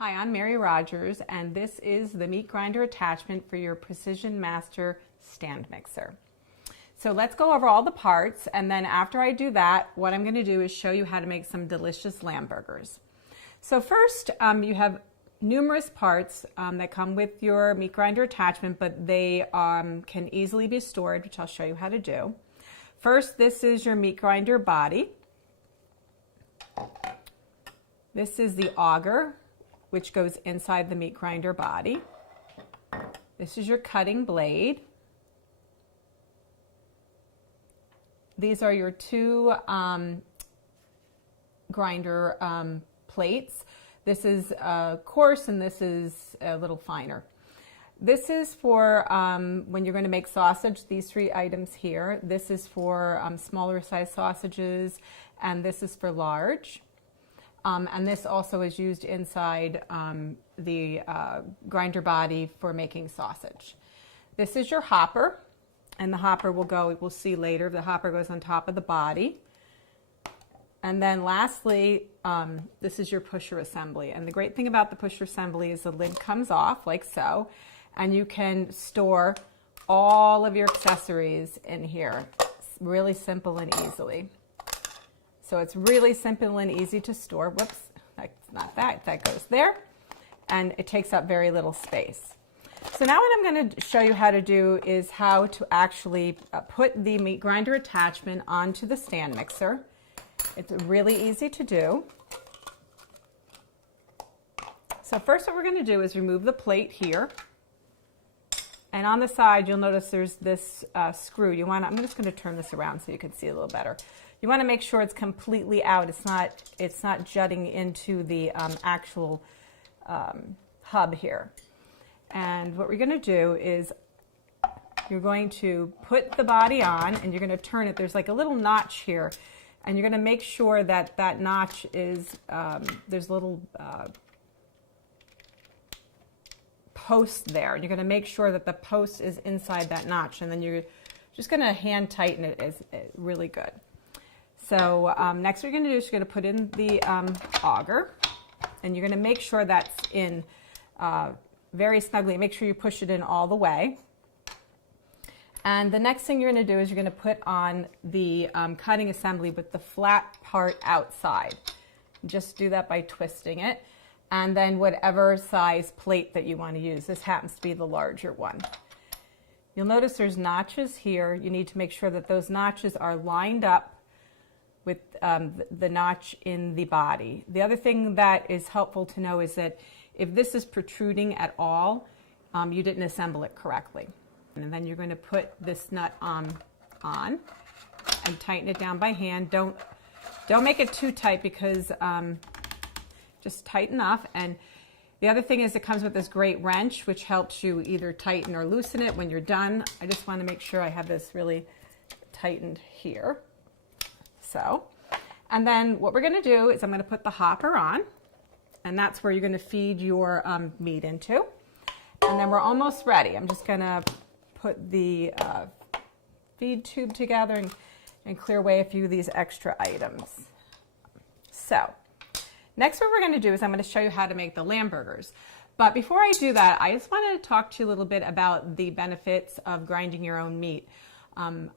Hi, I'm Mary Rogers, and this is the meat grinder attachment for your Precision Master stand mixer. So let's go over all the parts, and then after I do that, what I'm going to do is show you how to make some delicious lamb burgers. So first, you have numerous parts that come with your meat grinder attachment, but they can easily be stored, which I'll show you how to do. First, this is your meat grinder body. This is the auger, which goes inside the meat grinder body. This is your cutting blade. These are your two grinder plates. This is coarse and this is a little finer. This is for when you're going to make sausage, these three items here. This is for smaller size sausages, and this is for large. And this also is used inside the grinder body for making sausage. This is your hopper, and the hopper we'll see later, the hopper goes on top of the body. And then lastly, this is your pusher assembly. And the great thing about the pusher assembly is the lid comes off like so, and you can store all of your accessories in here. It's really simple and easily. So it's really simple and easy to store. Whoops, that's not that. That goes there. And it takes up very little space. So now what I'm going to show you how to do is how to actually put the meat grinder attachment onto the stand mixer. It's really easy to do. So first what we're going to do is remove the plate here. And on the side, you'll notice there's this screw. I'm just going to turn this around so you can see a little better. You want to make sure it's completely out. It's not jutting into the actual hub here. And what we're going to do is you're going to put the body on and you're going to turn it. There's like a little notch here, and you're going to make sure that that notch is there's a little post there. You're going to make sure that the post is inside that notch, and then you're just going to hand tighten it. Is really good. So next what you're going to do is you're going to put in the auger, and you're going to make sure that's in very snugly. Make sure you push it in all the way. And the next thing you're going to do is you're going to put on the cutting assembly with the flat part outside. Just do that by twisting it. And then whatever size plate that you want to use. This happens to be the larger one. You'll notice there's notches here. You need to make sure that those notches are lined up with the notch in the body. The other thing that is helpful to know is that if this is protruding at all, you didn't assemble it correctly. And then you're going to put this nut on and tighten it down by hand. Don't make it too tight because just tight enough. And the other thing is it comes with this great wrench which helps you either tighten or loosen it when you're done. I just want to make sure I have this really tightened here. So, and then what we're going to do is I'm going to put the hopper on, and that's where you're going to feed your meat into. And then we're almost ready. I'm just going to put the feed tube together and clear away a few of these extra items. So, next what we're going to do is I'm going to show you how to make the lamb burgers. But before I do that, I just wanted to talk to you a little bit about the benefits of grinding your own meat.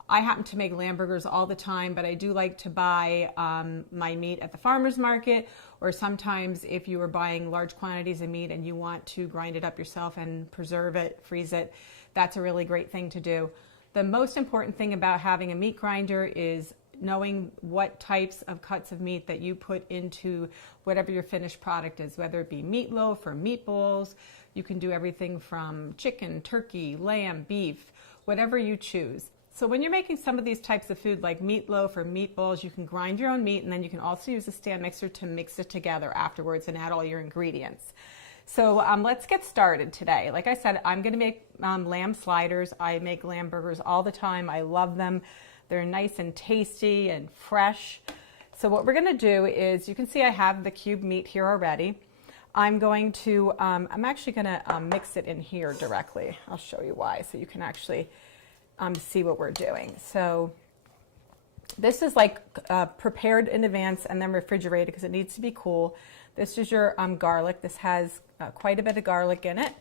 I happen to make lamb burgers all the time, but I do like to buy my meat at the farmer's market, or sometimes if you are buying large quantities of meat and you want to grind it up yourself and preserve it, freeze it, that's a really great thing to do. The most important thing about having a meat grinder is knowing what types of cuts of meat that you put into whatever your finished product is, whether it be meatloaf or meatballs. You can do everything from chicken, turkey, lamb, beef, whatever you choose. So when you're making some of these types of food like meatloaf or meatballs, you can grind your own meat, and then you can also use a stand mixer to mix it together afterwards and add all your ingredients. So let's get started today. Like I said, I'm going to make lamb sliders. I make lamb burgers all the time. I love them. They're nice and tasty and fresh. So what we're going to do is, you can see I have the cube meat here already. I'm actually going to mix it in here directly. I'll show you why, so you can actually see what we're doing. So This is like prepared in advance and then refrigerated because it needs to be cool. This is your garlic. This has quite a bit of garlic in it.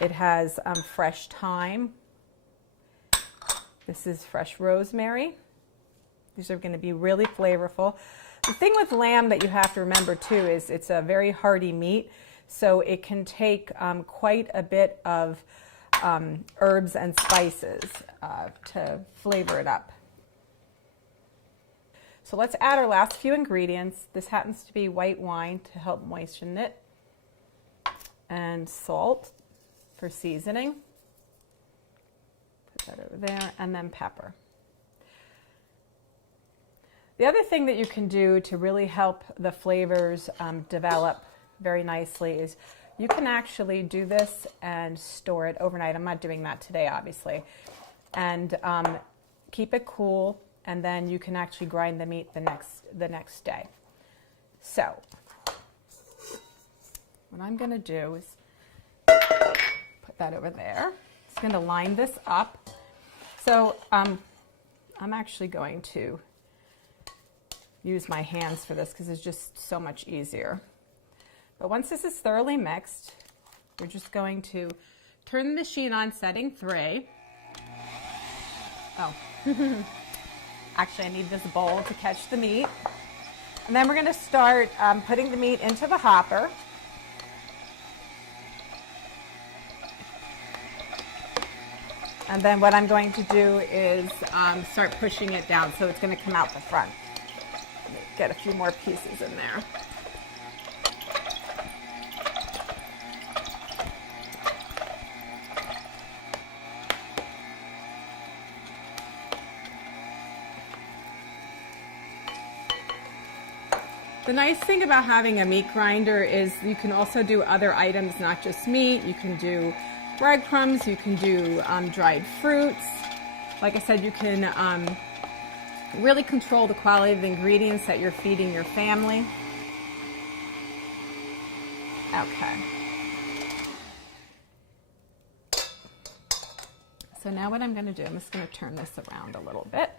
It has fresh thyme. This is fresh rosemary. These are going to be really flavorful. The thing with lamb that you have to remember too is it's a very hearty meat, so it can take quite a bit of herbs and spices to flavor it up. So let's add our last few ingredients. This happens to be white wine to help moisten it, and salt for seasoning. Put that over there, and then pepper. The other thing that you can do to really help the flavors develop very nicely is you can actually do this and store it overnight. I'm not doing that today, obviously. And keep it cool, and then you can actually grind the meat the next day. So what I'm going to do is put that over there. It's going to line this up. So I'm actually going to use my hands for this because it's just so much easier. But once this is thoroughly mixed, we're just going to turn the machine on, setting 3. Oh, actually I need this bowl to catch the meat. And then we're going to start putting the meat into the hopper. And then what I'm going to do is start pushing it down so it's going to come out the front. Get a few more pieces in there. The nice thing about having a meat grinder is you can also do other items, not just meat. You can do breadcrumbs, you can do dried fruits. Like I said, you can really control the quality of the ingredients that you're feeding your family. Okay. So now what I'm going to do, I'm just going to turn this around a little bit.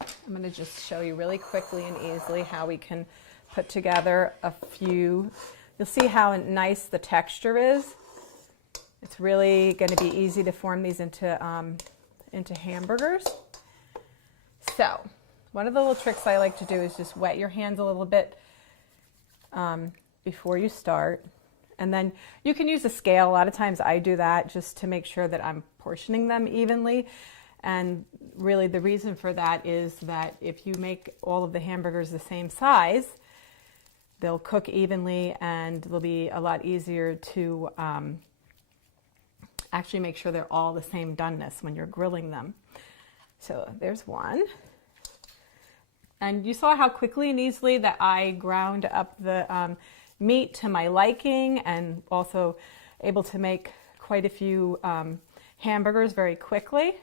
I'm going to just show you really quickly and easily how we can put together a few. You'll see how nice the texture is. It's really going to be easy to form these into hamburgers. So one of the little tricks I like to do is just wet your hands a little bit before you start. And then you can use a scale. A lot of times I do that just to make sure that I'm portioning them evenly. And really the reason for that is that if you make all of the hamburgers the same size, they'll cook evenly and it'll be a lot easier to actually make sure they're all the same doneness when you're grilling them. So there's one. And you saw how quickly and easily that I ground up the meat to my liking, and also able to make quite a few hamburgers very quickly.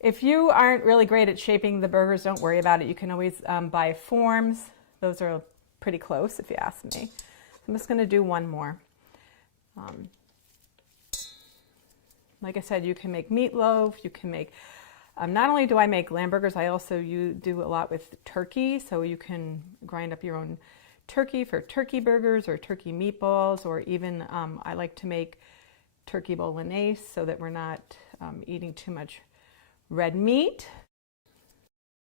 If you aren't really great at shaping the burgers, don't worry about it. You can always buy forms. Those are pretty close if you ask me. I'm just going to do one more. Like I said, you can make meatloaf. You can make, not only do I make lamb burgers, I also do a lot with turkey. So you can grind up your own turkey for turkey burgers or turkey meatballs, or even I like to make turkey bolognese so that we're not eating too much red meat.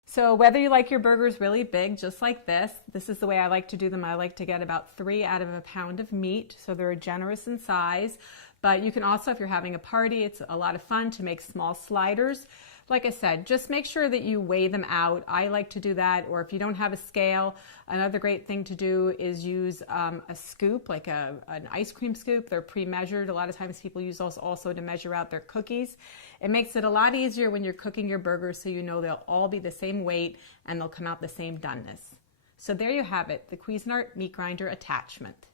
So whether you like your burgers really big, just like this is the way I like to do them. I like to get about 3 out of a pound of meat, so they're generous in size. But you can also, if you're having a party, it's a lot of fun to make small sliders. Like I said, just make sure that you weigh them out. I like to do that, or if you don't have a scale, another great thing to do is use a scoop, like an ice cream scoop. They're pre-measured. A lot of times people use those also to measure out their cookies. It makes it a lot easier when you're cooking your burgers, so you know they'll all be the same weight and they'll come out the same doneness. So there you have it, the Cuisinart meat grinder attachment.